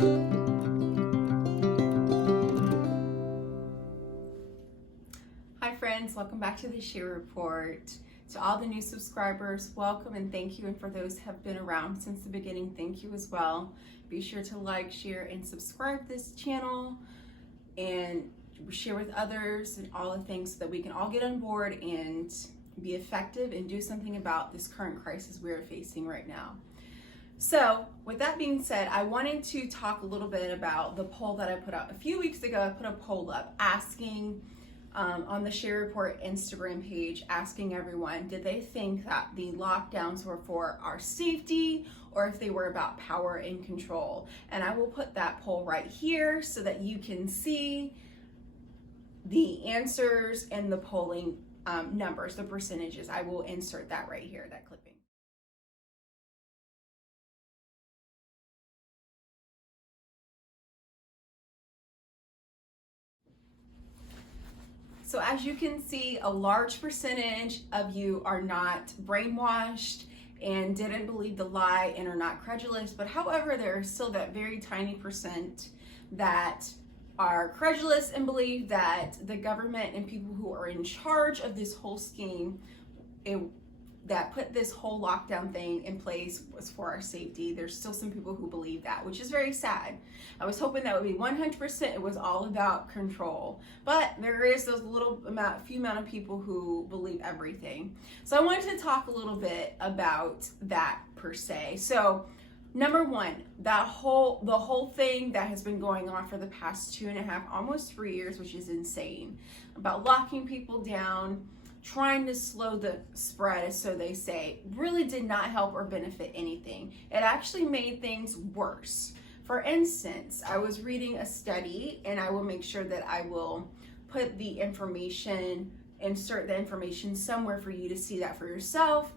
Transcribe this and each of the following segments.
Hi friends, welcome back to the Share Report. To all the new subscribers, welcome and thank you. And for those who have been around since the beginning, thank you as well. Be sure to like, share, and subscribe this channel and share with others and all the things so that we can all get on board and be effective and do something about this current crisis we're facing right now. So with that being said, I wanted to talk a little bit about the poll that I put out a few weeks ago. I put a poll up asking on the Share Report Instagram page, asking everyone, did they think that the lockdowns were for our safety or if they were about power and control? And I will put that poll right here so that you can see the answers and the polling numbers, the percentages. I will insert that right here, that clipping. So as you can see, a large percentage of you are not brainwashed and didn't believe the lie and are not credulous. But however, there is still that very tiny percent that are credulous and believe that the government and people who are in charge of this whole scheme that put this whole lockdown thing in place was for our safety. There's still some people who believe that, which is very sad. I was hoping that would be 100%. It was all about control, but there is those few amount of people who believe everything. So I wanted to talk a little bit about that per se. So number one, the whole thing that has been going on for the past 2.5, almost 3 years, which is insane, about locking people down, trying to slow the spread, so they say, really did not help or benefit anything. It actually made things worse. For instance, I was reading a study, and I will make sure that I will put the information, insert the information somewhere for you to see that for yourself.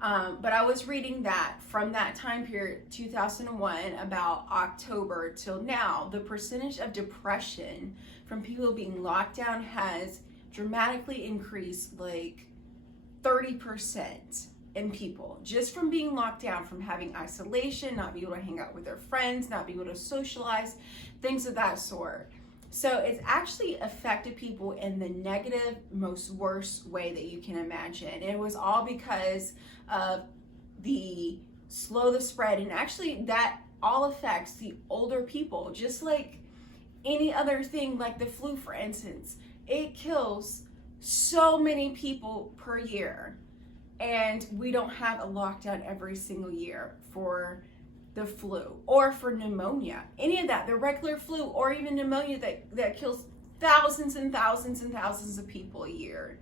But I was reading that from that time period, 2001, about October till now, the percentage of depression from people being locked down has dramatically increased, like 30% in people, just from being locked down, from having isolation, not being able to hang out with their friends, not being able to socialize, things of that sort. So it's actually affected people in the negative, most worst way that you can imagine. And it was all because of the slow the spread, and actually that all affects the older people, just like any other thing, like the flu, for instance. It kills so many people per year, and we don't have a lockdown every single year for the flu or for pneumonia, any of that, the regular flu or even pneumonia that kills thousands and thousands and thousands of people a year.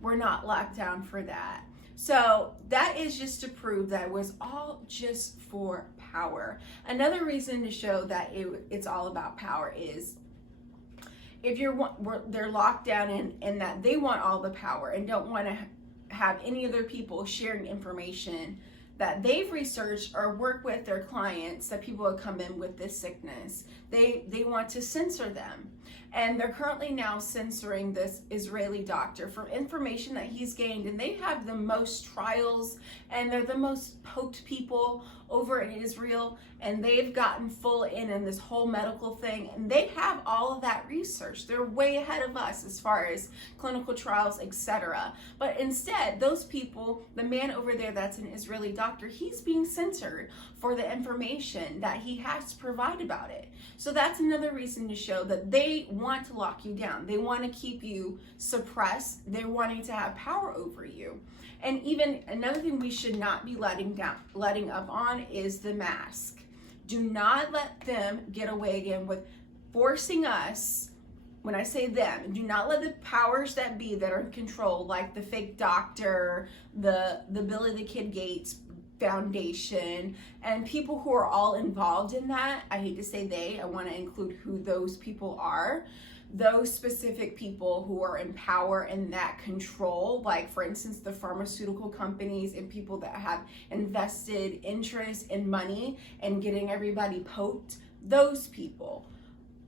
We're not locked down for that. So that is just to prove that it was all just for power. Another reason to show that it's all about power is if they're locked down and that they want all the power and don't want to have any other people sharing information that they've researched or work with their clients, that people have come in with this sickness. They want to censor them. And they're currently now censoring this Israeli doctor for information that he's gained. And they have the most trials, and they're the most poked people over in Israel. And they've gotten full in this whole medical thing. And they have all of that research. They're way ahead of us as far as clinical trials, etc. But instead, those people, the man over there that's an Israeli doctor, he's being censored for the information that he has to provide about it. So that's another reason to show that they want to lock you down. They want to keep you suppressed. They're wanting to have power over you. And even another thing we should not be letting up on is the mask. Do not let them get away again with forcing us. When I say them, do not let the powers that be that are in control, like the fake doctor, the Billy the Kid Gates Foundation, and people who are all involved in that. I hate to say I want to include who those people are. Those specific people who are in power and that control, like for instance, the pharmaceutical companies and people that have invested interest and money and getting everybody poked, those people.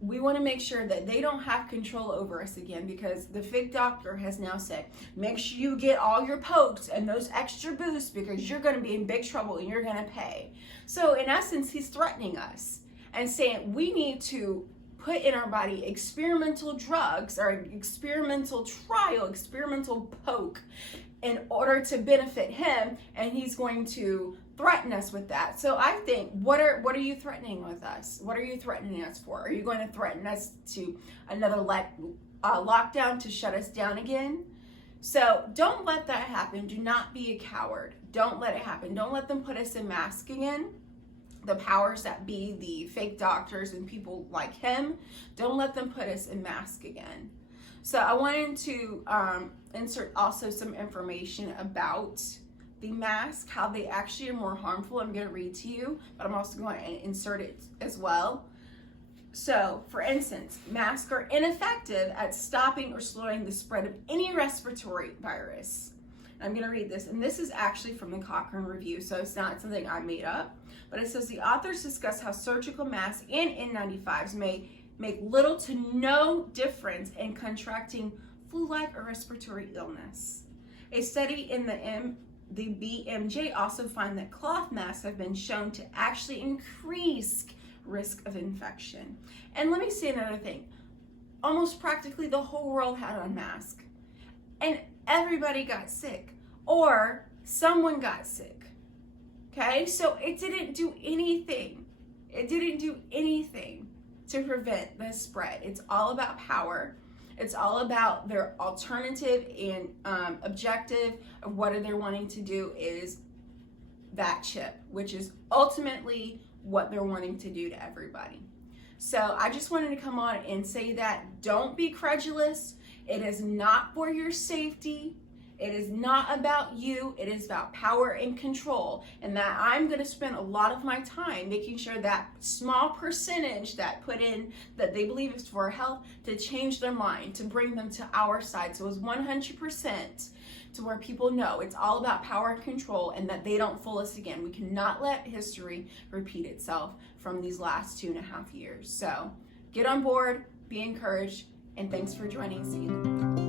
We want to make sure that they don't have control over us again, because the fake doctor has now said, make sure you get all your pokes and those extra boosts because you're going to be in big trouble and you're going to pay. So in essence, he's threatening us. and saying we need to put in our body experimental drugs or experimental trial, experimental poke in order to benefit him, and he's going to threaten us with that. So I think, what are you threatening with us? What are you threatening us for? Are you going to threaten us to another lockdown to shut us down again? So don't let that happen. Do not be a coward. Don't let it happen. Don't let them put us in masks again. The powers that be, the fake doctors and people like him, don't let them put us in masks again. So I wanted to insert also some information about the mask, how they actually are more harmful. I'm going to read to you, but I'm also going to insert it as well. So, for instance, masks are ineffective at stopping or slowing the spread of any respiratory virus. I'm going to read this, and this is actually from the Cochrane Review, so it's not something I made up. But it says the authors discuss how surgical masks and N95s may make little to no difference in contracting flu-like or respiratory illness. A study in the BMJ also find that cloth masks have been shown to actually increase risk of infection. And let me say another thing. Almost practically the whole world had on masks, and everybody got sick, or someone got sick. Okay, so it didn't do anything. It didn't do anything to prevent the spread. It's all about power. It's all about their alternative and objective of what they're wanting to do is that chip, which is ultimately what they're wanting to do to everybody. So I just wanted to come on and say that don't be credulous. It is not for your safety. It is not about you. It is about power and control. And that I'm going to spend a lot of my time making sure that small percentage that put in that they believe is for health to change their mind, to bring them to our side. So it's 100% to where people know it's all about power and control, and that they don't fool us again. We cannot let history repeat itself from these last 2.5 years. So get on board, be encouraged, and thanks for joining. See you.